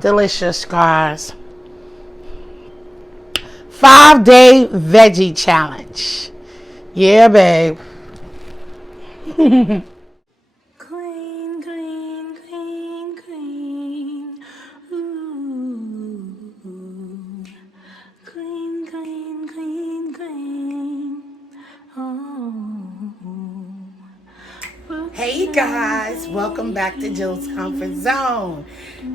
Delicious, guys. 5-day veggie challenge. Yeah, babe. Clean, clean, clean, clean. Ooh. Clean, clean, clean, clean. Oh. Hey guys, welcome back to Jill's Comfort Zone.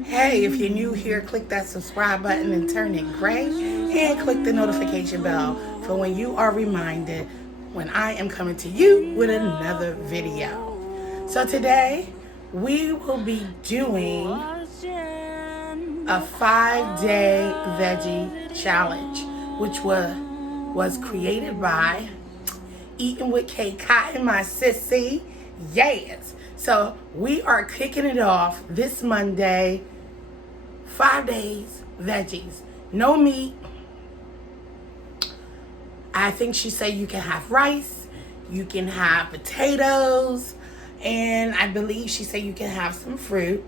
Hey, if you're new here, click that subscribe button and turn it gray, and click the notification bell for when you are reminded when I am coming to you with another video. So today we will be doing a 5-day veggie challenge, which was created by Eating with K Cotton, my sissy. Yes. So we are kicking it off this Monday. 5 days veggies, no meat. I think she said you can have rice, you can have potatoes, and I believe she said you can have some fruit.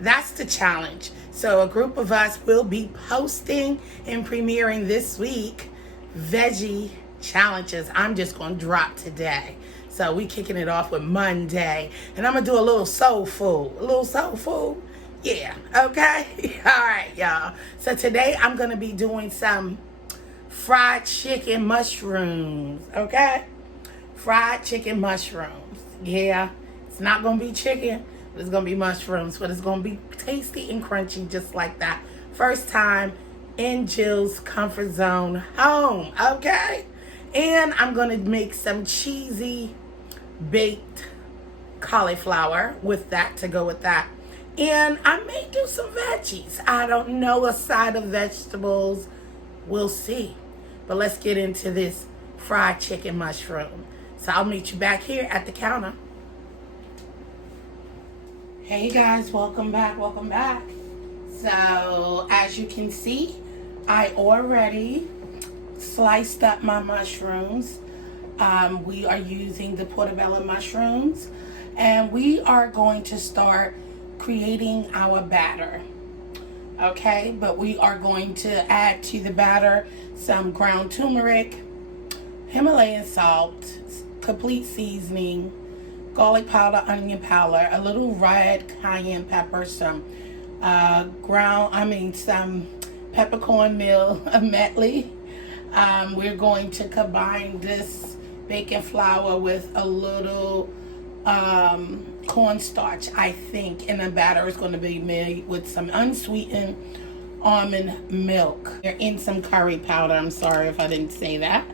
That's the challenge. So a group of us will be posting and premiering this week veggie challenges. I'm just gonna drop today. So we kicking it off with Monday, and I'm gonna do a little soul food. Yeah, okay. All right, y'all. So today I'm gonna be doing some fried chicken mushrooms. Okay, fried chicken mushrooms. Yeah, it's not gonna be chicken, but it's gonna be mushrooms, but it's gonna be tasty and crunchy just like that. First time in Jill's Comfort Zone home. Okay. And I'm going to make some cheesy baked cauliflower with that to go with that. And I may do some veggies. I don't know, a side of vegetables. We'll see. But let's get into this fried chicken mushroom. So I'll meet you back here at the counter. Hey guys, welcome back. So as you can see, I already sliced up my mushrooms. We are using the portobello mushrooms, and we are going to start creating our batter. Okay, but we are going to add to the batter some ground turmeric, Himalayan salt, complete seasoning, garlic powder, onion powder, a little red cayenne pepper, some some peppercorn meal, Meatless. We're going to combine this baking flour with a little cornstarch, I think, and the batter is going to be made with some unsweetened almond milk and some curry powder. I'm sorry if I didn't say that.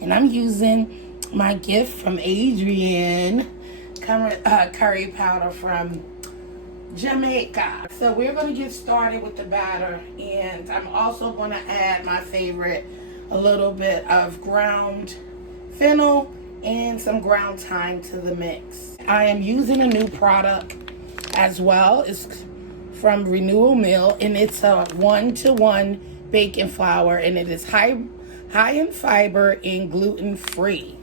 And I'm using my gift from Adrian, curry powder from Jamaica. So we're going to get started with the batter, and I'm also going to add my favorite, a little bit of ground fennel and some ground thyme to the mix. I am using a new product as well. It's from Renewal Mill, and it's a 1-to-1 baking flour, and it is high in fiber and gluten-free.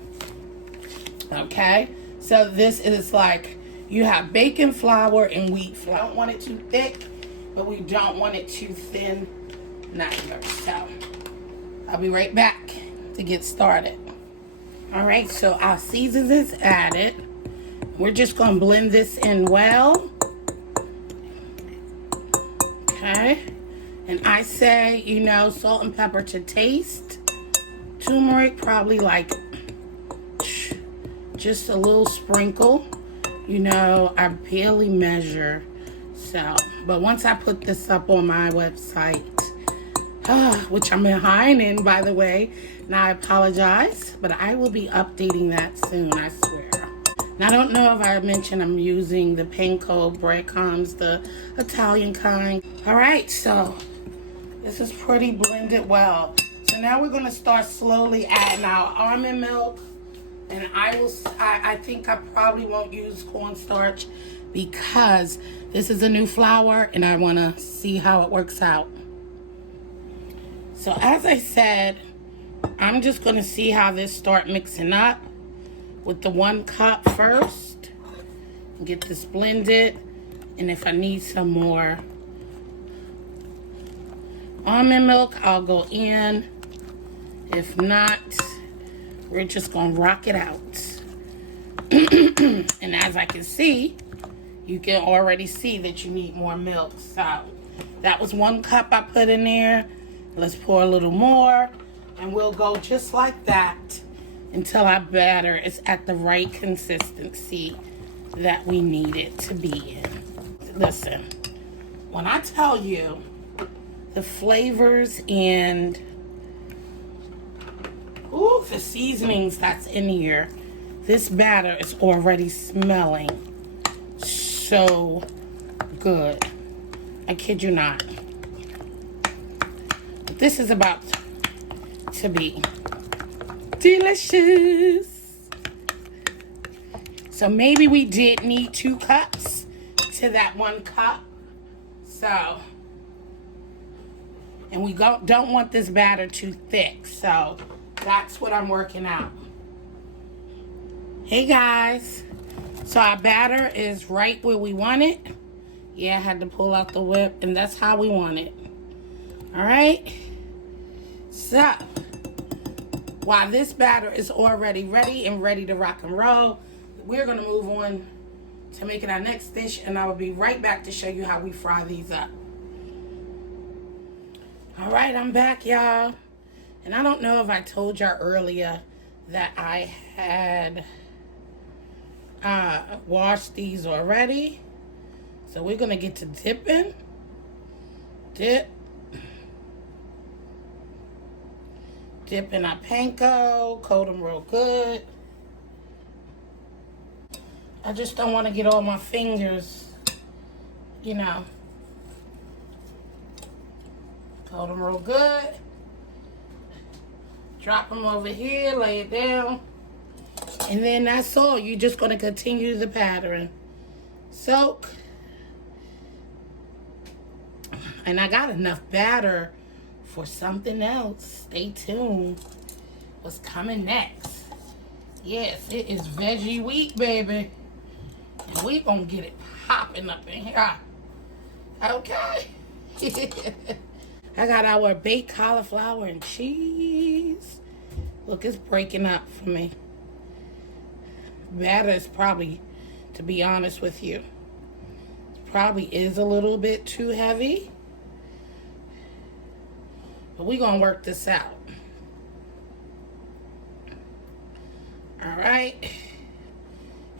Okay, so this is like, you have baking flour and wheat flour. I don't want it too thick, but we don't want it too thin neither. So I'll be right back to get started. All right, so our seasoning is added. We're just gonna blend this in well. Okay, and I say, salt and pepper to taste. Turmeric, probably like just a little sprinkle. I barely measure. So, but once I put this up on my website, which I'm behind in, by the way, and I apologize, but I will be updating that soon, I swear. Now, I don't know if I mentioned I'm using the panko breadcrumbs, the Italian kind. All right, so this is pretty blended well. So now we're going to start slowly adding our almond milk, and I think I probably won't use cornstarch because this is a new flour and I want to see how it works out. So as I said, I'm just going to see how this start mixing up with the 1 cup first. Get this blended, and if I need some more, almond milk, I'll go in. If not, we're just gonna rock it out. And as I can see, you can already see that you need more milk. So that was 1 cup I put in there. Let's pour a little more, and we'll go just like that until our batter is at the right consistency that we need it to be in. Listen, when I tell you the flavors and the seasonings that's in here, this batter is already smelling so good. I kid you not. This is about to be delicious. So maybe we did need 2 cups to that 1 cup. So, and we don't want this batter too thick. So that's what I'm working out. Hey guys, so our batter is right where we want it. Yeah, I had to pull out the whip, and that's how we want it. All right. So while this batter is already ready and ready to rock and roll, we're gonna move on to making our next dish, and I will be right back to show you how we fry these up. All right, I'm back, y'all. And I don't know if I told y'all earlier that I had washed these already. So we're gonna get to dipping. Dip in our panko, coat them real good. I just don't want to get all my fingers, you know. Coat them real good. Drop them over here, lay it down. And then that's all. You're just going to continue the pattern. Soak. And I got enough batter for something else. Stay tuned. What's coming next? Yes, it is veggie week, baby. And we gonna get it popping up in here. Okay. I got our baked cauliflower and cheese. Look, it's breaking up for me. Batter is probably, to be honest with you, probably is a little bit too heavy. But we're going to work this out. All right.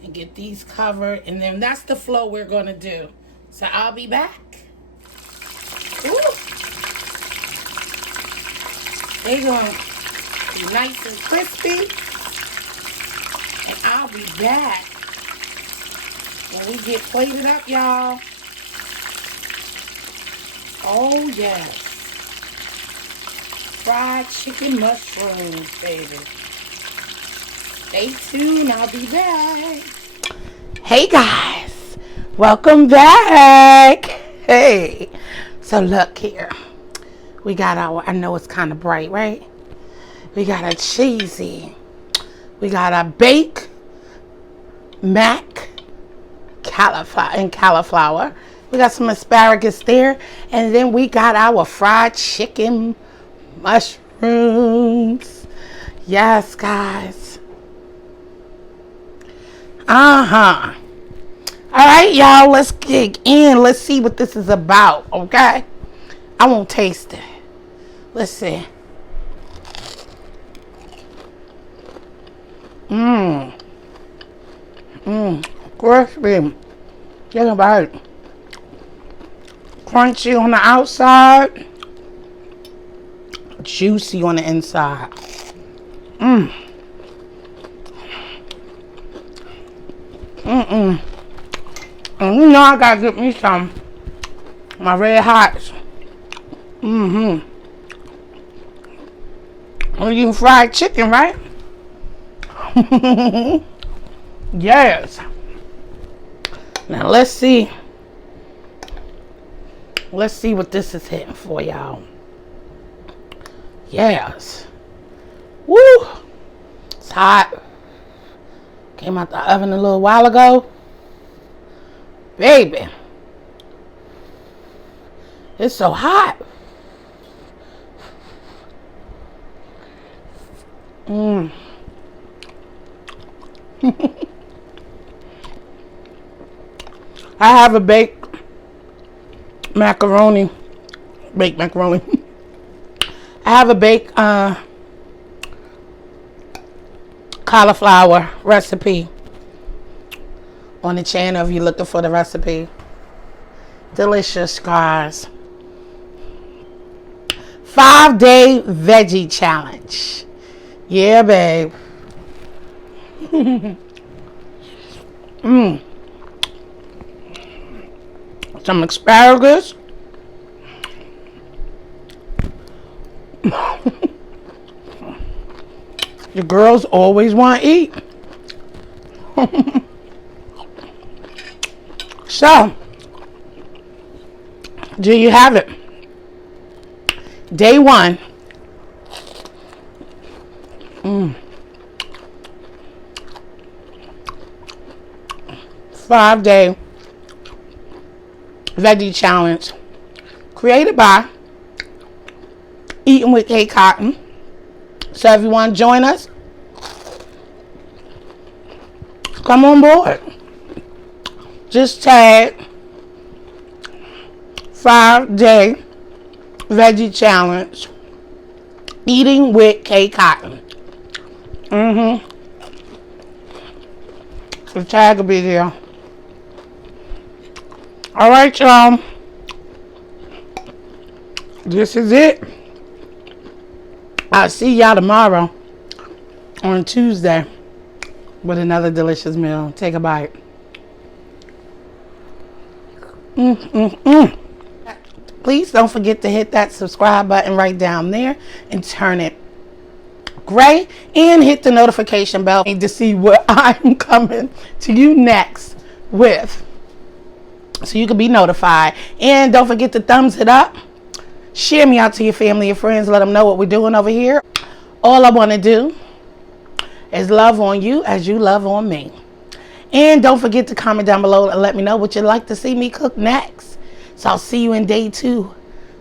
And get these covered. And then that's the flow we're going to do. So I'll be back. Ooh. They're going to be nice and crispy. And I'll be back when we get plated up, y'all. Oh, yes. Fried chicken mushrooms, baby. Stay tuned. I'll be back. Hey, guys. Welcome back. Hey. So, look here. We got our, I know it's kind of bright, right? We got a cheesy. We got a baked mac cauliflower. We got some asparagus there. And then we got our fried chicken mushrooms. Yes, guys. All right, y'all. Let's dig in. Let's see what this is about, okay? I won't taste it. Let's see. Crispy. Get a bite. Crunchy on the outside. Juicy on the inside. And you know I gotta get me some. My red hots. I'm eating fried chicken, right? Yes. Now let's see. Let's see what this is hitting for, y'all. Yes. Woo! It's hot. Came out the oven a little while ago. Baby. It's so hot. I have a baked macaroni. Baked macaroni. I have a baked cauliflower recipe on the channel if you're looking for the recipe. Delicious, guys. 5-day veggie challenge. Yeah, babe. Some asparagus. The girls always want to eat. So, there you have it. Day 1. 5-day veggie challenge created by Eating with K Cotton. So if you want to join us, come on board. Just tag 5-day veggie challenge Eating with K Cotton. The tag will be there. Alright, y'all. This is it. I'll see y'all tomorrow on Tuesday with another delicious meal. Take a bite. Please don't forget to hit that subscribe button right down there and turn it gray and hit the notification bell to see what I'm coming to you next with, so you can be notified. And don't forget to thumbs it up. Share me out to your family and friends. Let them know what we're doing over here. All I want to do is love on you as you love on me. And don't forget to comment down below and let me know what you'd like to see me cook next. So I'll see you in day 2,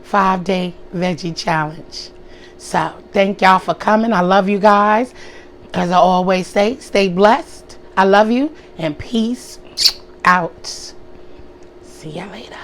5-day veggie challenge. So thank y'all for coming. I love you guys. As I always say, stay blessed. I love you and peace out. See ya later.